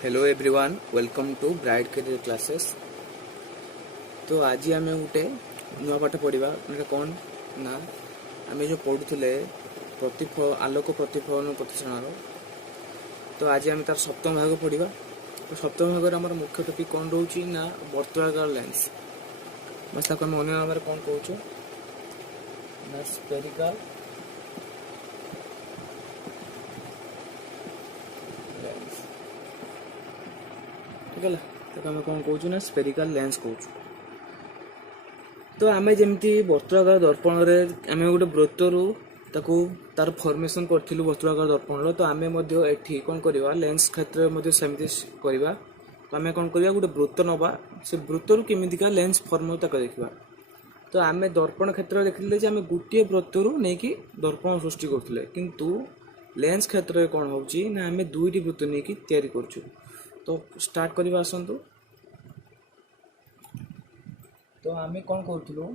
Hello everyone welcome to bright career classes. तो आज आम गोटे नुआ पाठ पढ़ा कौन ना आम जो पढ़ुले आलोक प्रतिफलन प्रतिष्ठान। तो आज आम तार सप्तम भाग पढ़ा। तो सप्तम भाग आम मुख्य टॉपिक कौन रोचे ना वर्तुलाकार लेंस। बस ताको आम अन्य नाम कौन कहूँ ना स्पेरिकल लेंस। ठीक है ताको आम कौन कहूँ ना स्पेरिकल लेंस कहूँ। तो आम जमी वर्तुलाकार दर्पण आम गोटे वृत्तरू ताकू तार फॉर्मेशन करूँ वर्तुलाकार दर्पण। तो आम एठी कौन करवा लेंस क्षेत्र में सेमती करवा। तो आम कौन करवा गोटे वृत्त नवा से वृत्तरू केमितिका लेंस फॉर्म ताक देखा। तो आम दर्पण क्षेत्र देखिले आम गोटे वृत्तरू नहीं कि दर्पण सृष्टि करुले किंतु लेंस क्षेत्र में कौन होची ना आम दुईटी वृत्त नहीं कि तैयारी करछु। तो स्टार्ट करवा आसतु। तो आम कौन करूँ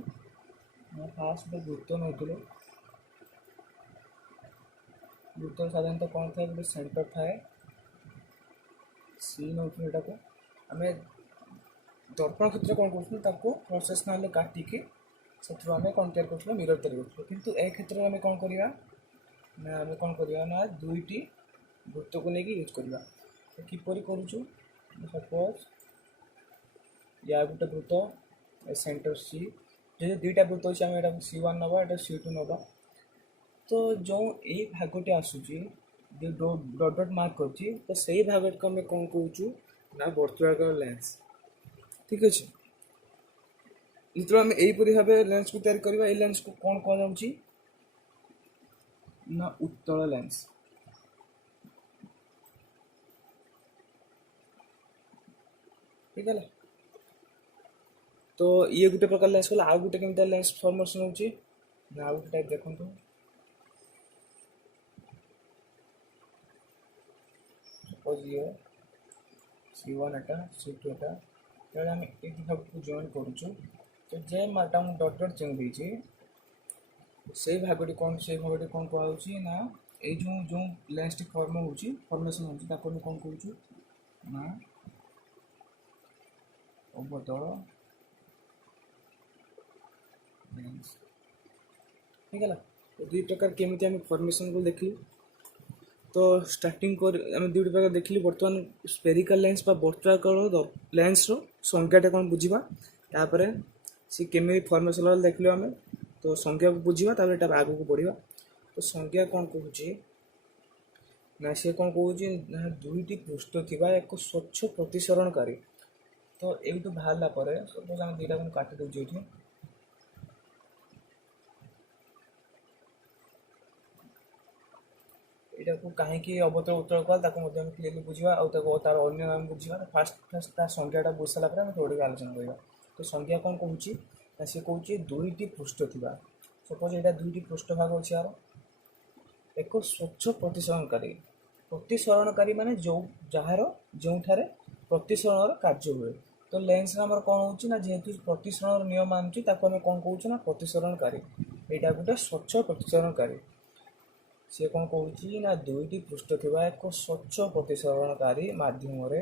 फास्ट गोटे वृत्त नौलु। वृत्त साधारणतः कौन थाए गोटे सेंटर थाए सी नौलु। यहाँ को आम दर्पण क्षेत्र कौन करूँ प्रोसेस ना काटिकी से आम कौन तैयार करूँ मिरर तैयार करूँ। किंतु ए क्षेत्र में आम कौन करवा ना आम कौन करवा ना दुईटी वृत्त को लेकिन यूज करवा। तो किपरि करूँ सपोज या गोटे वृत्त सेंटर सी जो दुईटा वृत्त अच्छे आम यहाँ C1 नवा यहाँ C2 नवा। तो जो यही भागटी आसूची जो डॉट डॉट मार्क करछि तो सही भाग को आम कौन कहूँ ना वर्तुलाकार लेंस। ठीक अच्छे जो आम यहीपरि भाव लेंस को तैयार करवा। ये लेंस को कौन कह जाऊँगी ना उत्तल लेंस। ठीक है तो ये गोटे प्रकार लेंस कला आउ गोटे केमिता लेंस फॉर्मेशन होची ना आउ गोटे टाइप देखंतु। सपोज ये C1 एटा C2 एटा तेरे हम एक भाग को जॉइन करूछु। तो जे मार्टा हम डॉट डॉट चिन्ह देछि से भागटी कौन कहउछि ना ए जो लेंस टी फॉर्म होची फॉर्मेशन होची ताको हम कौन कहउछु ना अवतल लेंस। ठीक है तो दुई प्रकार केमिति आम फॉर्मेशन को देखली। तो स्टार्टिंग कर आम दुई प्रकार देखली। बर्तमान स्पेरिकल लेंस वर्तुलाकार लेंस रो संज्ञाटा कौन बुझा तापर सी केमी फॉर्मेशन देखल आम। तो संज्ञा को बुझा तापर आग को बढ़ा। तो संज्ञा कौन कहूँ ना सी कौन कहूँ ना दुईटी पृष्ठ थिबा एक स्वच्छ प्रतिसरणकारी। तो एवं बाहरला सपोज आम दुईटा को काटी दूचे ये यहाँ को कहीं अवतल उत्तल कला क्लीयरली बुझा और तार अन्य नाम बुझा। फास्ट तार संज्ञाटा बुझ सारा थोड़ी आलोचना करवा। तो संज्ञा कौन कहूँ ना सी कहूँ दुईटी पृष्ठ थिबा। सपोज यहाँ दुईटी पृष्ठ भाग अच्छे यार एक स्वच्छ प्रतिसरणकारी माने जो जार जो प्रतिसरण कार्य हुए। तो लेंस आम कौन हो जेहेतु प्रतिसरण नियम मानुची ताको आम कौन कहूँ ना प्रतिसरणकारी। यहाँ गोटे स्वच्छ प्रतिसरणकारी सी कौन कहूँ ना दुईटी पृष्ठ थिबा एक स्वच्छ प्रतिसरणकारी माध्यम रे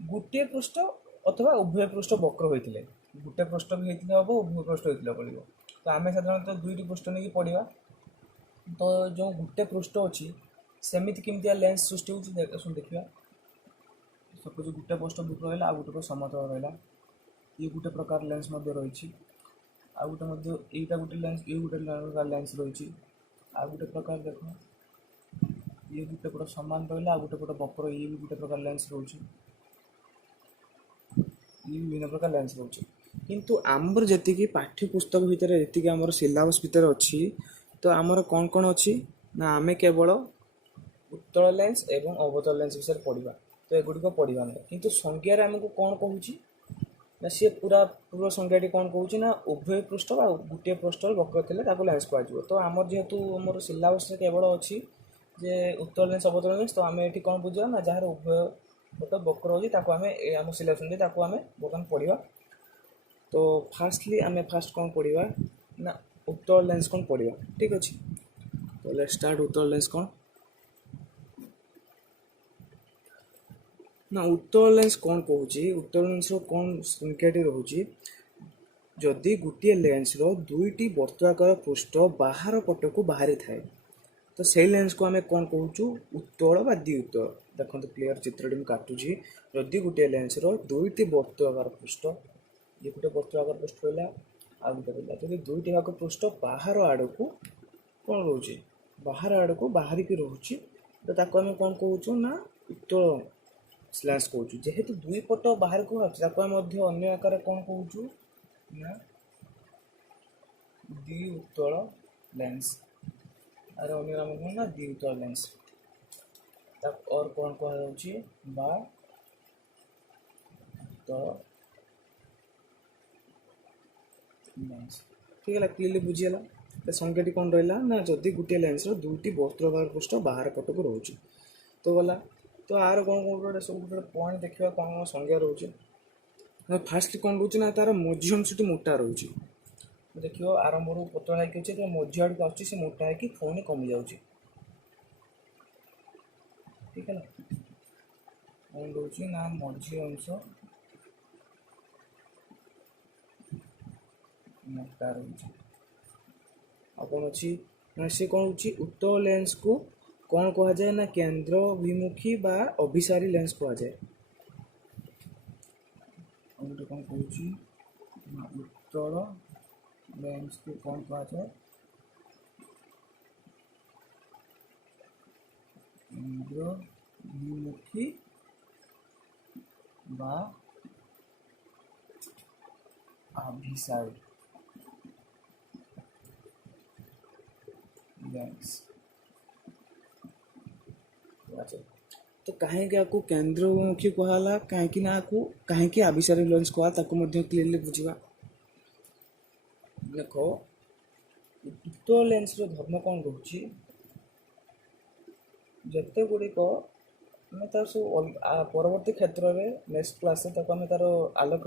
गोटे पृष्ठ अथवा उभय पृष्ठ वक्र होते गोटे पृष्ठ भी होते हम उभय पृष्ठ होते पड़ो। तो आम साधारणतः दुईटी पृष्ठ नहीं पढ़ा। तो जो गोटे पृष्ठ अच्छी सेमती केमती लेंस सृष्टि हो देखा। सपोज गोटे पृष्ठ बुक रहा आ गोटे समतल रहा ये गोटे प्रकार लेंस रही आ गोटे यहाँ गोटे लेंस ये गोटे प्रकार लेंस रही आ गोटे प्रकार देख ये गोटे पट सामान रहा आ गोटे पट वक्र ये भी गोटे प्रकार लेंस रोचे ये विभिन्न प्रकार लेंस रोचे। किंतु आमर जी पाठ्यपुस्तक भितर जी आम सिलेबस भितर अच्छी तो आमर कौन कौन अच्छी ना आम केवल उत्तल लेंस एवं अवतल लेंस विषय पढ़ा। तो एगुड़िक पढ़ा ना किंतु संज्ञार आमको कौन कहूँ ना सी पूरा पूर्व संज्ञाटी कौन कहूँ ना उभय पृष्ठ आ गोटे पृष्ठ वक्र थे लेंस कह। तो आमर जेहेतु आम सिलेबस केवल अच्छी जे उत्तल लेंस अवतल लेंस तो आम ये कौन बुझा ना जार उभय गोटे वक्र हो आम सिलेबस आम बर्तमान पढ़ा। तो फास्टली आम फास्ट कौन पढ़ा ना उत्तल लेंस कौन पढ़ा। ठीक अच्छे तो लेट्स स्टार्ट उत्तल लेंस कौन। ना उत्तल लेंस कौन कहूँ उत्तल लेंस कौन संख्याटी रोचे जदि गोटे लेंस दुईटी वर्तुआकार पृष्ठ बाहर पट को बाहरी थाए तो से लेंस को आम कौन कहूँ उत्तल बा द्वि उत्तल देखो क्लीयर चित्रटी मुझे काटुची जदि गोटे लेंस दुईटी वर्तुआकार पृष्ठ ये गोटे वर्तुआकार पृष्ठ रहा आ गोटे रहा जब दुईटी भाग पृष्ठ बाहर आड़ को कौन रोचे बाहर आड़ को बाहरिकी रोचे तो ताको आम कौन कहूँ ना उत्तल लेंस कहूँ जेहेतु दुई पट बाहर को अन्य आकार कौन कहूँ ना द्वि उत्तल लेंस अरे अन्य नाम कौन ना द्वि उत्तल लेंस और कौन कह बा तो लेंस ठीक है क्लियरली बुझीगला तो संख्याटी कौन रहा ना जदि गोटे लेंस दुईटी वर्तुआकार पृष्ठ बाहर पट को रोचे तो गला तो आर कौन कौन गोटे सब गोटे पॉइंट देखा कौन कौन संज्ञा रोचे फास्ट कौन रोचे ना तार मझी अंशटी मोटा रोचे देख आरंभ पतला होगी अच्छे तो मझी आड़ को आस मोटा है पुणी कमी जाऊँगी ठीक है ना कौन रोचे ना मझी अंश मोटा रोचे कौन अच्छी ना सी कौन हो उत्तल लेंस को कौन कह जाए ना केंद्र अभिमुखी बा अभिसारी लेंस कह जाए गोटे कौन कहूँ उत्तल लेंस को कौन कह जाए केंद्र अभिमुखी बा अभिसारी लेंस तो कहीं आपको केंद्रमुखी कहला कहीं आपको कहीं आभिसारी लेंस कहला क्लीयरली बुझा देख उत्तल लेंस धर्म कौन कहूँ जिते गुड़िक मैं तार सब परवर्ती क्षेत्र में नेक्स्ट क्लास आम तार आलोक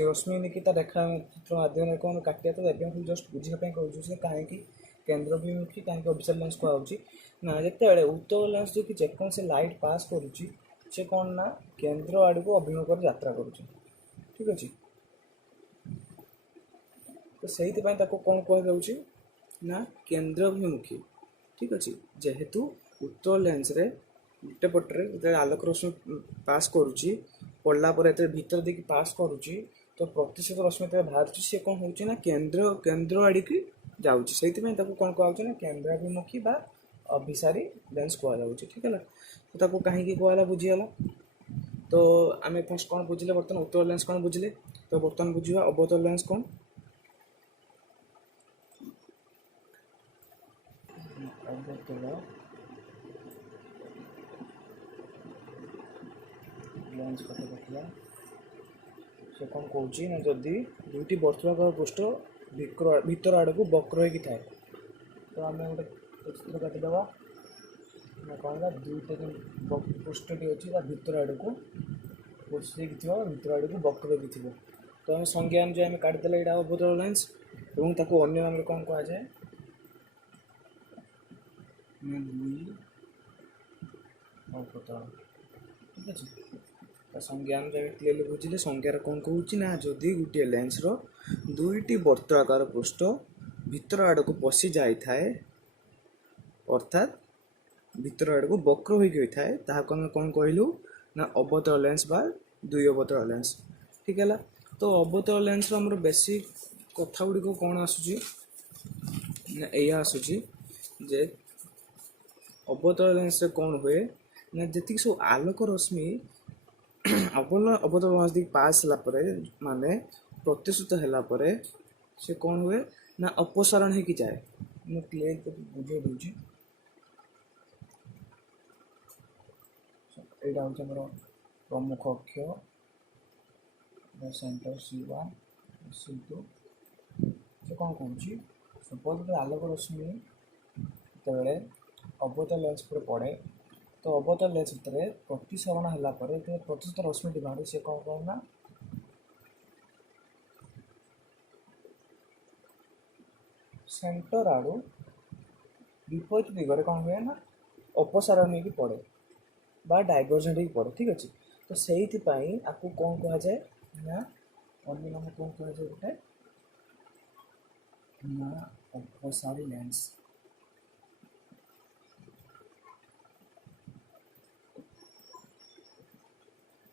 रश्मि नहीं रेखा चित्र माध्यम को काटिया तो जस्ट बुझापी कहूँ कहीं केंद्र अभिमुखी कहीं अभिसारी लेंस कहुच्छी ना जिते उत्तल लेंस जो कि जेकोसी लाइट पास करुच्ची से कौन ना केंद्र आड़ को अभिमुख यात्रा करुच्ची ठीक अच्छे तो से कौन कह ना केंद्र अभिमुखी ठीक अच्छे जेहेतु उत्तल लेंस रे गोटे पटे आलोक रश्मि पास करुच्ची पड़ला भीतर देखिए पास करुच्ची तो प्रतिशत रश्मि बाहर सी कौन हो केंद्र आड़ की जाऊँगी से कौन कह ना केंद्राभिमुखी बा अभिसारी लेंस कहुच्छे ठीक है तो कहीं कहला बुझीगला तो आम फर्स्ट कौन बुझे बर्तमान उत्तल लेंस कौन बुझे तो बर्तमान बुझा अवतल लेंस कौन अवतल लेंस कटे देखा से कौन कौन ना जदि दुईटी वर्तुआकार पृष्ठ भीतर आड़ को वक्र होगी थाए तो आम गोटे चित्र काटिदे ना कौन दुईटा पृष्ठटी अच्छी भीतर आड़ को पशि भीतर आड़ को वक्र होगी थी तो आम संज्ञा अनुसार आम काटिदे यहाँ अवतल लेंस और अन्य नाम कौन कह जाए अवतल ठीक अच्छे संज्ञा क्लीयरली बुझे संज्ञार कौन कहूँ ना जदि गोटे लेंस दुईटी वर्तुआकार पृष्ठ भीतर आड़ को पशि जाए अर्थात भीतर आड़ को वक्र होता है कौन कहलु ना अवतल लेंस बा दुई अवतल लेंस ठीक है तो अवतल लेंस आमर बेसिक कथा गुड़िक कौन आसूची ना या आसूची जे अवतल लेंस कौन हुए ना जी सब आलोक रश्मि अवतल लेंस पास है माने प्रतिश्रुत है से कौन हुए ना अपसारण हो जाए मैं क्लियर बुझे दूसरी यहाँ हूँ आम प्रमुख अक्ष सेंटर C1 C2 से कौन कहूँ सपोज आलोक रश्मि जो अवतल लेंस पर पड़े तो अवतल लेंस भितर प्रतिसरण है प्रतिशत रश्मि बाहर से कौन कहना सेंटर आड़ू विपरीत दिगरे कौन हुए ना अपसारण हो पड़े बा डाइवर्जेंट हो पड़े ठीक अच्छे तो ସେଇଥିପାଇଁ ଆକୁ କ'ଣ କୁହାଯାଏ ନା ଅନ୍ୟ ନାମ କ'ଣ କୁହାଯାଏ ଗୋଟେ ନା ଅପସାରୀ ଲେନ୍ସ।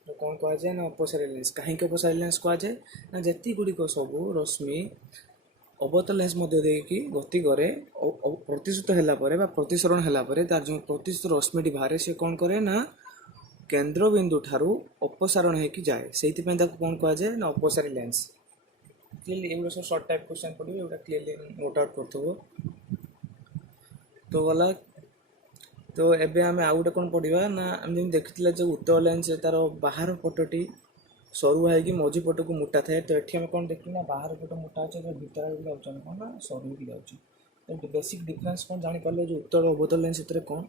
ତ କ'ଣ କୁହାଯାଏ ନା ଅପସାରୀ ଲେନ୍ସ। କାହିଁକି ଅପସାରୀ ଲେନ୍ସ କୁହାଯାଏ ନା ଯେତିକି ଗୁଡ଼ିକ ସବୁ ରଶ୍ମି ଅବତଳ ଲେନ୍ସ ମଧ୍ୟ ଦେଇକି ଗତି କରେ ପ୍ରତିଶତ ହେଲା ପରେ ବା ପ୍ରତିସରଣ ହେଲା ପରେ ତାର ଯେଉଁ ପ୍ରତିଶତ ରଶ୍ମିଟି ବାହାରେ ସେ କ'ଣ କରେ ନା କେନ୍ଦ୍ରବିନ୍ଦୁ ଠାରୁ ଅପସାରଣ ହେଇକି ଯାଏ, ସେଇଥିପାଇଁ ତାକୁ କ'ଣ କୁହାଯାଏ ନା ଅପସାରୀ ଲେନ୍ସ। କ୍ଲିୟରଲି ଏଗୁଡ଼ା ସବୁ ସର୍ଟ ଟାଇପ୍ କ୍ୱେଶ୍ଚନ୍ ପଡ଼ିବ, ଏଗୁଡ଼ା କ୍ଲିୟରଲି ନୋଟ୍ ଆଉଟ୍ କରୁଥିବ। ତ ଗଲା। ତ ଏବେ ଆମେ ଆଉ ଗୋଟେ କ'ଣ ପଢ଼ିବା ନା ଆମେ ଯେମିତି ଦେଖିଥିଲେ ଯେ ଉତ୍ତର ଲେନ୍ସ ତାର ବାହାର ପଟଟି ସରୁ ହେଇକି ମଝି ପଟକୁ ମୋଟା ଥାଏ। ତ ଏଠି ଆମେ କ'ଣ ଦେଖିଲୁ ନା ବାହାର ପଟ ମୋଟା ଅଛି, ଭିତର ଆଡ଼କୁ ଯାଉଛି ଆମେ କ'ଣ ନା ସରୁ ହେଇକି ଯାଉଛି। ତ ବେସିକ୍ ଡିଫରେନ୍ସ କ'ଣ ଜାଣିପାରିଲେ ଯେ ଉତ୍ତର ଅବତଳ ଲେନ୍ସ ଭିତରେ କ'ଣ।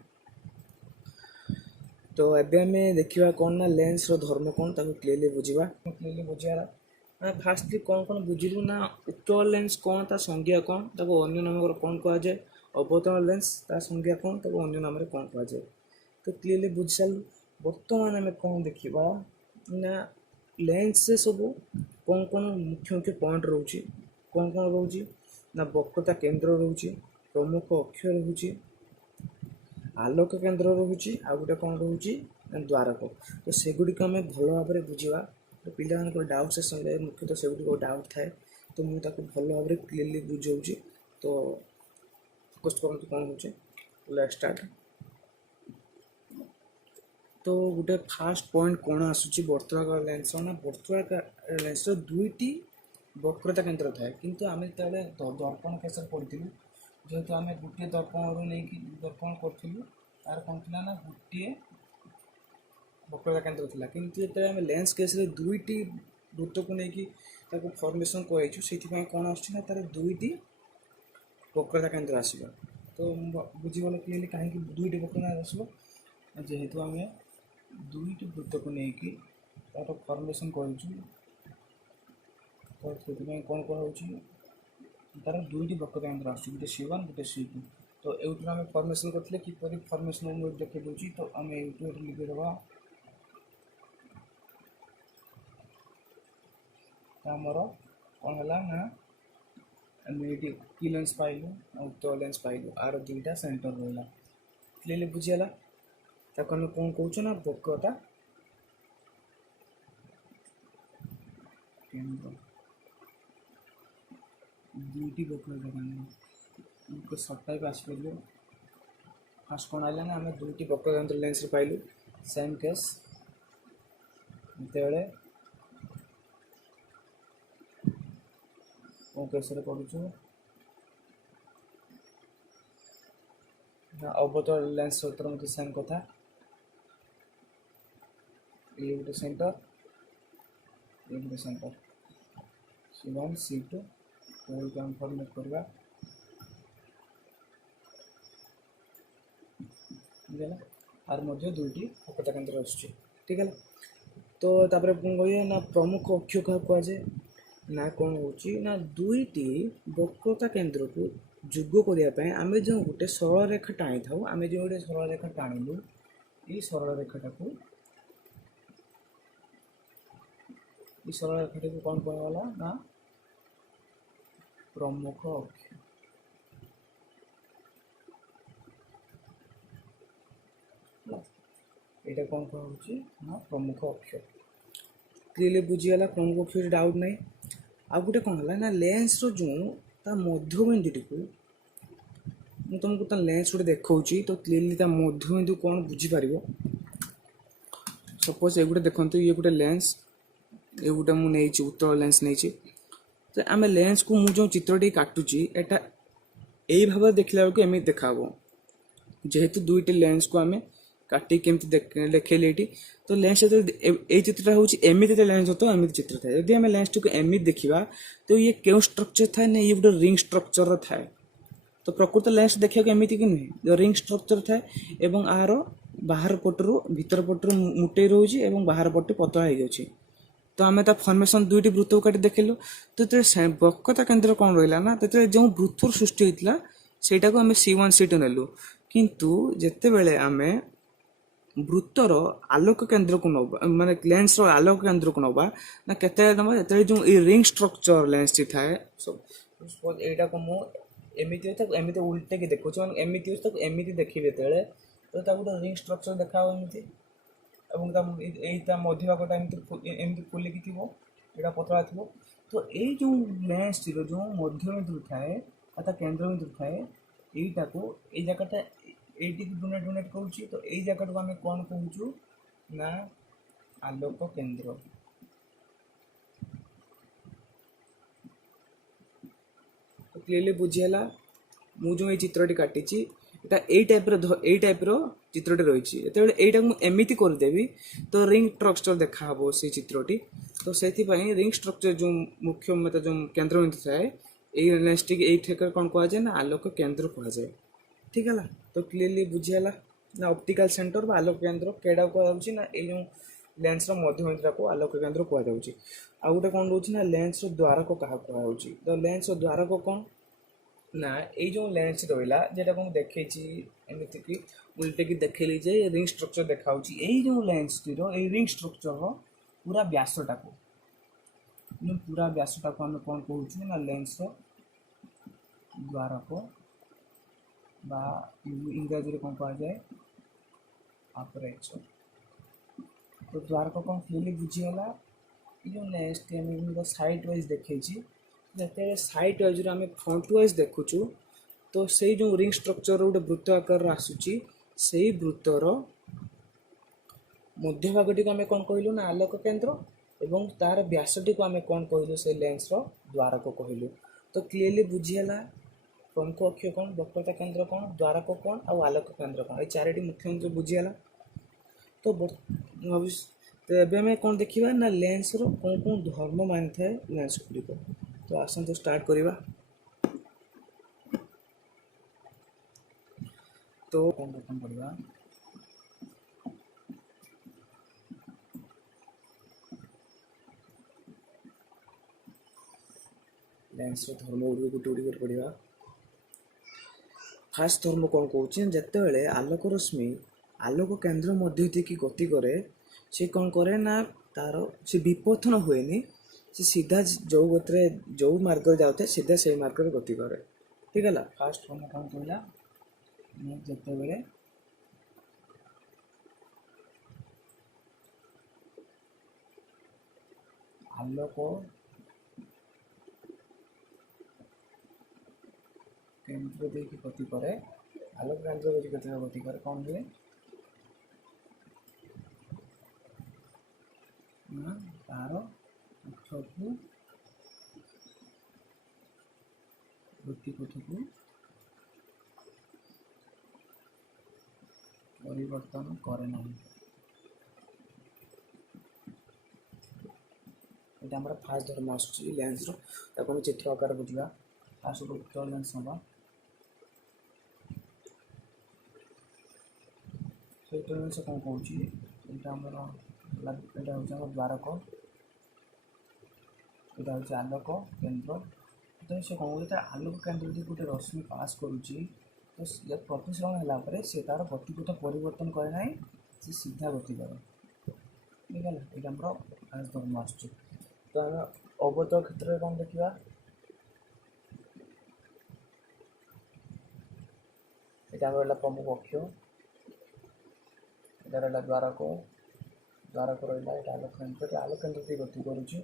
ତ ଏବେ ଆମେ ଦେଖିବା କ'ଣ ନା ଲେନ୍ସର ଧର୍ମ କ'ଣ ତାକୁ କ୍ଲିୟରଲି ବୁଝିବା। କ୍ଲିୟରଲି ବୁଝିବାର ଫାର୍ଷ୍ଟଲି କ'ଣ ବୁଝିଲୁ ନା ଉତ୍ତର ଲେନ୍ସ କ'ଣ ତା ସଂଜ୍ଞା କ'ଣ ତାକୁ ଅନ୍ୟ ନାମରେ କ'ଣ କୁହାଯାଏ, ଅବତଳ ଲେନ୍ସ ତା ସଂଜ୍ଞା କ'ଣ ତାକୁ ଅନ୍ୟ ନାମରେ କ'ଣ କୁହାଯାଏ। ତ କ୍ଲିୟରଲି ବୁଝି ସାରିଲୁ। ବର୍ତ୍ତମାନ ଆମେ କ'ଣ ଦେଖିବା ନା ଲେନ୍ସରେ ସବୁ କ'ଣ ମୁଖ୍ୟ ମୁଖ୍ୟ ପଏଣ୍ଟ ରହୁଛି। କ'ଣ ରହୁଛି ନା ବକ୍ରତା କେନ୍ଦ୍ର ରହୁଛି, ପ୍ରମୁଖ ଅକ୍ଷ ରହୁଛି, ଆଲୋକ କେନ୍ଦ୍ର ରହୁଛି, ଆଉ ଗୋଟେ କ'ଣ ରହୁଛି ନା ଦ୍ୱାରକ। ତ ସେଗୁଡ଼ିକ ଆମେ ଭଲ ଭାବରେ ବୁଝିବା। ତ ପିଲାମାନଙ୍କର ଡାଉଟ୍ ସେସନ୍ରେ ମୁଖ୍ୟତଃ ସେଗୁଡ଼ିକ ଡାଉଟ୍ ଥାଏ, ତ ମୁଁ ତାକୁ ଭଲ ଭାବରେ କ୍ଲିୟରଲି ବୁଝାଉଛି। ତ ଫୋକସ୍ କରନ୍ତୁ କ'ଣ ହେଉଛି। Let's start. ତ ଗୋଟେ ଫାର୍ଷ୍ଟ ପଏଣ୍ଟ କ'ଣ ଆସୁଛି ବର୍ତ୍ତୁଳାକାର ଲେନ୍ସ ନା ବର୍ତ୍ତୁଳାକାର ଲେନ୍ସର ଦୁଇଟି ବକ୍ରତା କେନ୍ଦ୍ର ଥାଏ। କିନ୍ତୁ ଆମେ ଯେତେବେଳେ ଦର୍ପଣ କେସରେ ପଢ଼ିଥିଲୁ, ଯେହେତୁ ଆମେ ଗୋଟିଏ ଦର୍ପଣରୁ ନେଇକି ଦର୍ପଣ କରିଥିଲୁ, ତାର କ'ଣ ଥିଲା ନା ଗୋଟିଏ ବକ୍ରତା କେନ୍ଦ୍ର ଥିଲା। କିନ୍ତୁ ଯେତେବେଳେ ଆମେ ଲେନ୍ସ କେସ୍ରେ ଦୁଇଟି ବୃତ୍ତକୁ ନେଇକି ତାକୁ ଫର୍ମେସନ୍ କରାଇଛୁ, ସେଇଥିପାଇଁ କ'ଣ ଆସୁଛି ନା ତାର ଦୁଇଟି ବକ୍ରତା କେନ୍ଦ୍ର ଆସିବ। ତ ବୁଝିଗଲେ କ୍ଲିୟରଲି କାହିଁକି ଦୁଇଟି ବକ୍ରତା ଆସିବ, ଯେହେତୁ ଆମେ ଦୁଇଟି ବୃତ୍ତକୁ ନେଇକି ତାର ଫର୍ମେସନ୍ କରିଛୁ, ତ ସେଥିପାଇଁ କ'ଣ କରାହେଉଛି ତାର ଦୁଇଟି ବକ୍ରତା କେନ୍ଦ୍ର ଆସୁଛି, ଗୋଟେ C1 ଗୋଟେ C2। ତ ଏଇଠୁ ଆମେ ଫର୍ମେସନ୍ କରିଥିଲେ କିପରି ଫର୍ମେସନ୍ ମୁଁ ଦେଖାଇ ଦେଉଛି। ତ ଆମେ ଏଇଠୁ ଲିଖିଦେବା ଆମର କ'ଣ ହେଲା ନା ଆମେ ଏଇଠି କି ଲେନ୍ସ ପାଇଲୁ ଆଉ ଉତ୍ତର ଲେନ୍ସ ପାଇଲୁ, ଆର ଦୁଇଟା ସେଣ୍ଟର ରହିଲା। କ୍ଲିୟରଲି ବୁଝିଗଲା। ତାକୁ ଆମେ କ'ଣ କହୁଛୁ ନା ବକ୍ରତା କେନ୍ଦ୍ର, ଦୁଇଟି ବକ୍ରତା କେନ୍ଦ୍ର ସର୍ଟ ଟାଇପ୍ ଆସିପାରିବ। ଫାର୍ଷ୍ଟ କ'ଣ ଆଇଲା ନା ଆମେ ଦୁଇଟି ବକ୍ରତା କେନ୍ଦ୍ର ଲେନ୍ସରେ ପାଇଲୁ। ସେମ୍ କେସ୍ ଯେତେବେଳେ କେଉଁ କେସ୍ରେ କରୁଛୁ ନା ଅବତଳ ଲେନ୍ସ ସହିତ ମଧ୍ୟ ସେମ୍ କଥା। ये गोटे सेंटर, ये गोटे सेंटर C1 C2 को हम फॉर्मेट करवा बुझला। आर मध्य दुईटी बक्रता केन्द्र आसुची, ठीक है। तो तापर कौन कहिए ना प्रमुख अक्ष क्या कहुए ना कौन होची ना दुईटी बक्रता केन्द्र को जुग करने आम जो गोटे सरल रेखा टाणी था, आम जो गोटे सरल रेखा टाणिलु, ये सरल रेखाटा को ये सरल रेखाटी को कौन कहला ना प्रमुख अक्ष। यहाँ कौन कह ना प्रमुख अक्ष। क्लियरली बुझीगला प्रमुख अक्ष डाउट नहीं। आउ गोटे कौन है ना लेंस रो जो ता मध्यबिंदुटी को मुझे तुमको ता लेंस गोटे देखा तो क्लियरली ता मध्यबिंदु कौन बुझीपर। सपोज ये गोटे देखो ये गोटे लेंस, ये गोटे मुझे उत्तर लेंस नहीं। तो आम लेंस को मुझे चित्रटी काटुची एटा यही भाव देखला बेलू एम देखा जेहेतु दुईटी लेंस को आम काटी केमती देखले ये तो लेंस ये चित्रटा हूँ एमती लेंस तो एमती चित्र थाए। यदि आम लेंस टी एमती देखा तो ये क्यों स्ट्रक्चर थाए ना ये गोटे रिंग स्ट्रक्चर थाए। तो प्रकृत लेंस देखा एमती कि नुहे जो रिंग स्ट्रक्चर थाए एवं आर बाहर पटरू भीतर पटरू मुटे रोचे और बाहर पटे पतला हो जाए। तो आम फर्मेसन दुईटी वृत्त को काटी देखलु। तो बक्रता केन्द्र कौन रहा ना तो जो वृत्तर सृष्टि होता से आम C1 C2 नेलु। किंतु जिते बेले आम ବୃତ୍ତର ଆଲୋକ କେନ୍ଦ୍ରକୁ ନବା ମାନେ ଲେନ୍ସର ଆଲୋକ କେନ୍ଦ୍ରକୁ ନବା ନା କେତେବେଳେ ନବା ଯେତେବେଳେ ଯେଉଁ ଏଇ ରିଙ୍ଗ ଷ୍ଟ୍ରକ୍ଚର ଲେନ୍ସଟି ଥାଏ ସପୋଜ ଏଇଟାକୁ ମୁଁ ଏମିତି ଅଛି ତାକୁ ଏମିତି ଉଲ୍ଟେକି ଦେଖୁଛି ମାନେ ଏମିତି ଅଛି ତାକୁ ଏମିତି ଦେଖିବି ଯେତେବେଳେ ତ ତାକୁ ଗୋଟେ ରିଙ୍ଗ ଷ୍ଟ୍ରକ୍ଚର ଦେଖାହେବ ଏମିତି ଏବଂ ଏଇ ତା ମଧ୍ୟ ଭାଗଟା ଏମିତି ଫୁଲିକି ଥିବ ଏଇଟା ପତଳା ଥିବ ତ ଏଇ ଯେଉଁ ଲେନ୍ସଟିର ଯେଉଁ ମଧ୍ୟବିନ୍ଦୁ ଥାଏ ବା ତା କେନ୍ଦ୍ରବିନ୍ଦୁ ଥାଏ ଏଇଟାକୁ ଏଇ ଜାଗାଟା এইটিকে ডোনেট କରୁଛି ତ ଏଇ ଜାଗାଟାକୁ ଆମେ କ'ଣ କହୁଛୁ ନା ଆଲୋକ କେନ୍ଦ୍ର। ତ କ୍ଲିୟରଲି ବୁଝିହେଲା ମୁଁ ଯେଉଁ ଏଇ ଚିତ୍ରଟି କାଟିଛି ଏଇଟା ଏଇ ଟାଇପ୍ର ଚିତ୍ରଟି ରହିଛି ଯେତେବେଳେ ଏଇଟାକୁ ମୁଁ ଏମିତି କରିଦେବି ତ ରିଙ୍ଗ ଷ୍ଟ୍ରକ୍ଚର ଦେଖାହେବ ସେଇ ଚିତ୍ରଟି ତ ସେଥିପାଇଁ ରିଙ୍ଗ ଷ୍ଟ୍ରକ୍ଚର ଯେଉଁ ମୁଖ୍ୟ ଯେଉଁ କେନ୍ଦ୍ରବିନ୍ଦୁ ଥାଏ ଏଇ ଲେନ୍ସଟିକି ଏଇଠିକା କ'ଣ କୁହାଯାଏ ନା ଆଲୋକ କେନ୍ଦ୍ର କୁହାଯାଏ। ठीक है तो क्लीयरली बुझीगला ना ऑप्टिकल सेंटर बा आलोक केंद्र केड़ा कुछ ना ये लेंस मध्यबिंदुटा को आलोक केंद्र कहुच्छी आउ गोटे कौन रोचे ना लेंस द्वारक क्या कहुच्छी तो लेंस द्वारक कौन ना ये जो लेंस रहा जेटा को देखी एमती उल्टे की देखली जे रिंग स्ट्रक्चर देखा यही जो लेंस टीर ये रिंग स्ट्रक्चर पूरा व्यासटा को पूरा व्यासटा को आम कौन कहूँ ना लेंस द्वारक बा इंग्राजी कौन कह जाए अपर्चर तो द्वारक कौन क्लियरली बुझीगला ये लेंस साइड वाइज देखी जिते साइड वाइज आम फ्रंट वाइज देखुचु तो से जो रिंग स्ट्रक्चर गोटे वृत्त आकार आसूची से वृत्तर मध्य भागटी को आम कौन कहलु ना आलोक केंद्र एवं तार व्यासटी को आम कौन कहलु से लेंस द्वारक कहलु तो क्लियरली बुझीगला प्रमुख अक्ष कौन वक्रता केंद्र कौन द्वारक कौन और आलोक केंद्र कौन ये चारोटी मुख्य अंश बुझीगला तो तो एवं आम कौन देखा ना लेंस कौन कौन धर्म मान थाए लेंस गुड़िक तो आसतु स्टार्ट करवा तो कौन कौन पढ़ा लेंस धर्म गुड़ी गोटे गोटे पढ़ा फास्ट धर्म कौन कौन जिते आलोक रश्मि आलोक केंद्र मध्य देकी गति करे से कौन करे ना तार से विपथन हुए से सीधा जो गति जो मार्ग जाते सीधा से मार्ग गति करे ठीक है फास्ट धर्म कौन कहला जिते बड़े आलोक केंद्र देखिए गति करे आलोक केंद्र देखिए गति करे कौन हुए तार पथ को गतिपथ को परिवर्तन करे ना ये आम फास्ट धर्म आस लेंस चित्र आकार बुझा फास्ट उत्तर लेंस हवा से कौन कौन यहाँ हूँ द्वारक यहाँ हूँ आलोक केंद्र तो से कौन कहते आलोक केंद्र जो गोटे रश्मि पास करुच्ची तो प्रतिसरण है सी तार गतिपथ परिवर्तन करे ना से सीधा गति करे ठीक है ये आम फास्ट धर्म आस तो आम अवतल क्षेत्र में कौन देखा यहाँ रहा प्रमुख अक्ष यहाँ रहा द्वारक द्वारक रहा है आलोक केंद्र की गति करुच्ची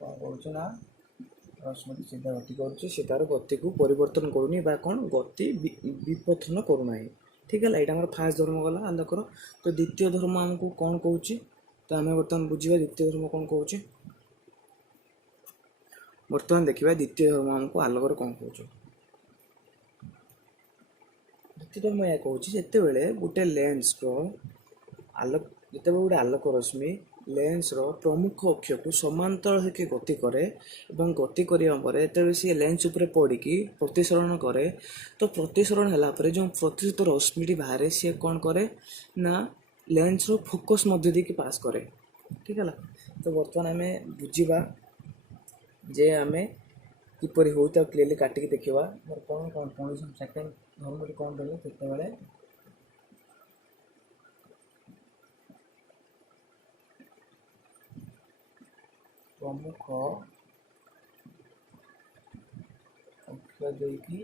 कौन करुना रश्मि सीधा गति करुच्ची से तार गति को परिवर्तन करूनी कौन गति विपथन करूना ठीक है यहाँ आम फास्ट धर्म गला आलोकर तो द्वितीय धर्म आमको कौन कौन तो आम बर्तमान बुझा द्वितीय धर्म कौन कौन बर्तमान देखा द्वितीय धर्म आमको आलोकर कौन कौन द्वितीय धर्म यह कहूँ जिते बड़े गोटे लेंस आलोक जिते गोटे आलोक रश्मि लेंस प्रमुख अक्ष को समांतर होकर गति करे एवं गति करते सी लेंस उपर पड़ी प्रतिसरण करे तो प्रतिसरण है जो प्रतिशत रश्मि बाहर सी कौन करे ना लेंस फोकस मध्य देकी पास करे ठीक है तो बर्तमान आम बुझा जे आम किपर हो क्लीयरली काटिकी देखा कौन कौन कौन सेकेंड धर्म कौन रहा जिते प्रमुख अक्ष देकी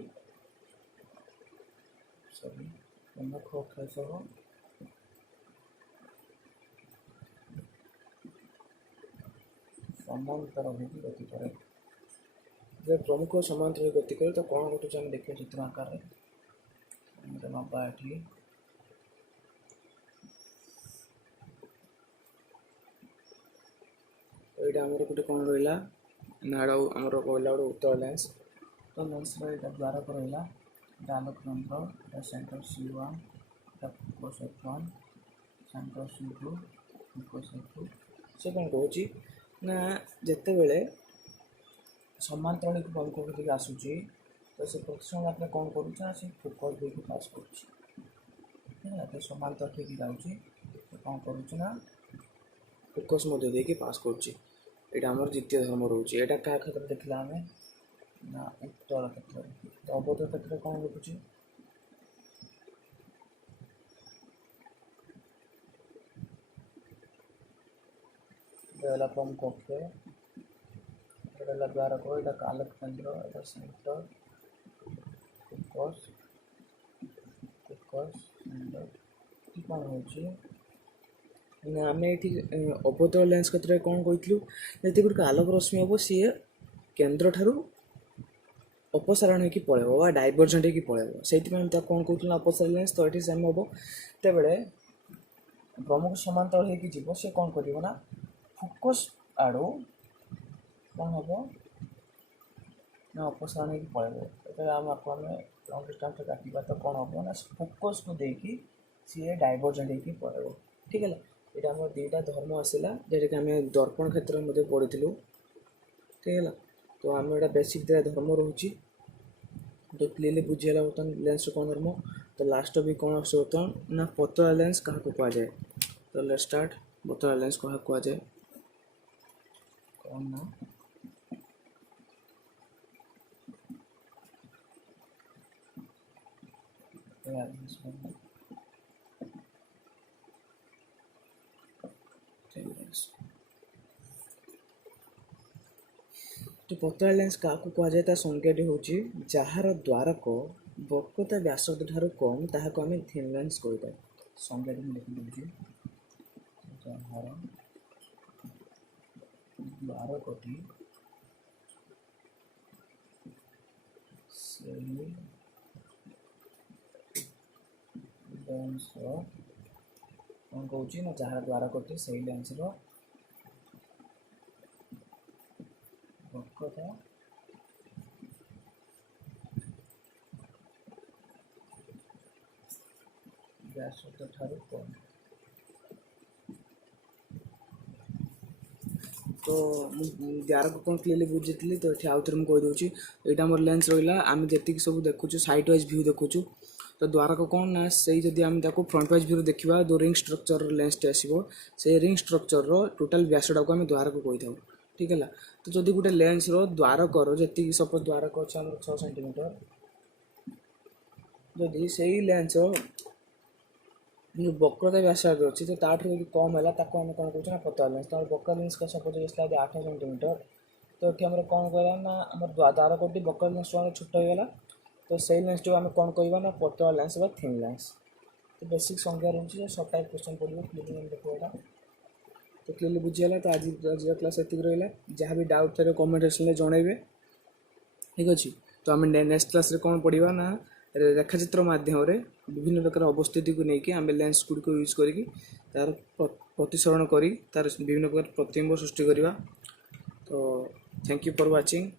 सॉरी प्रमुख अक्ष सह समांतर होगी गति करे। जब प्रमुख समांतर गति करे तो कौन घटुचे आम देखिए चित्र आकार नवा ये तो ये आमर गोटे कौन रहा ना आमर कहला गोटे उत्तर लेंस तो लेंस द्वारक रहा आलोक रंध्र centre C1 focus F1 centre C2 focus F2 से कौन कौच ना जिते बेले समांतर प्रमुख के आसूची तो से प्रतिशत आपने कौन करूँ से फोकस देके पास कर समांतर ठीक जाऊँगी तो कौन करूँ फोकस देके पास कर आमर द्वितीय धर्म रोचे यहाँ क्या क्षेत्र देखला आम ना उत्तर क्षेत्र तो अवतल क्षेत्र कौन घटुची प्रमुख अक्ष द्वारक यहाँ आलोक केन्द्र यहाँ सेंटर फोकस फोकस सेंटर कौन हो आम ये अवतल लेंस क्षेत्र में कौन कहूँ जी गुड़ आलोक रश्मि हम सी केन्द्र ठारू अपसारण होगी पलैब बा डाइवर्जेंट होगी पलैब से कौन कहूँ अपसारण लेंस तो ये सेम हम तेबले प्रमुख समांतर होगी जीव सी कौन कर फोकस आड़ू कौन हम ना अपसारण होगी पलैब आम आपको आम लंग डिस्टेंस काटा तो कौन हम ना फोकस को देकी सी डाइवर्जेंट होगी पलैब ठीक है। ये आम दुईटा धर्म आसला जोटा कि आम दर्पण क्षेत्र में पढ़ी ठीक है। तो आम यहाँ बेसिक दुटा धर्म रोचे तो क्लीयरली बुझीगला बर्तमान लेंस कौन धर्म तो लास्ट भी कौन आस बर्तमान ना पतला लेंस क्या कहुए तो लेट्स स्टार्ट पतला लेंस क्या कहुए कौन ना तो पतला लेंस क्या कहुए ता संज्ञाटी हूँ जार द्वारक वक्रता व्यासर्ध ठार कम ताकू आम थिन लेंस कही संज्ञाटी लिखी दूसरी जार द्वारकटी लेंस कौन कौन ना जार द्वारकटी से लेंस वक्रता व्यासर्ध ठारू कम तो जार को कौन क्लीयरली बुझी तो ये आउ थे मुझे कहीदे यहाँ मोर लेंस रहा आम जी सब देखुचु साइड वाइज व्यू देखुचु तो द्वारक कौन ना से जदि आम फ्रंट वाइज व्यू देखा जो रिंग स्ट्रक्चर लेंस टे आसो से रिंग स्ट्रक्चर टोटाल व्यासटा को आम द्वारक कही था ठीक है। तो जदि गोटे लेंस द्वारक जी सपोज द्वारक अच्छे आम 6 सेंटीमीटर जदि से लेंस जो वक्रता व्यासार्ध अच्छी तो ताठू कम है आम कौन कौन पतला लेंस तो वक्र लेंस का सपोज 8 सेंटीमीटर तो ये आम कौन करा ना आम द्वारक वक्र लेंस छोट होगा तो से लेंस आम कौन कह ना पतला लेंस थिन लेंस तो बेसिक संख्या रही सब टाइप क्वेश्चन पड़ो क्लियर देखा तो क्लियरली बुझीगला तो आज क्लास ये रहा जहाँ भी डाउट थे कमेंट सेक्शन में जनइबे ठीक अच्छे। तो आम नेक्स्ट क्लास कौन पढ़ा ना रेखाचित्र माध्यम विभिन्न प्रकार अवस्थिति को लेकिन आम लेंस गुड़िक यूज करी तार प्रतिसरण करी तार विभिन्न प्रकार प्रतिबिंब सृष्टि करवा। तो थैंक यू फॉर वाचिंग।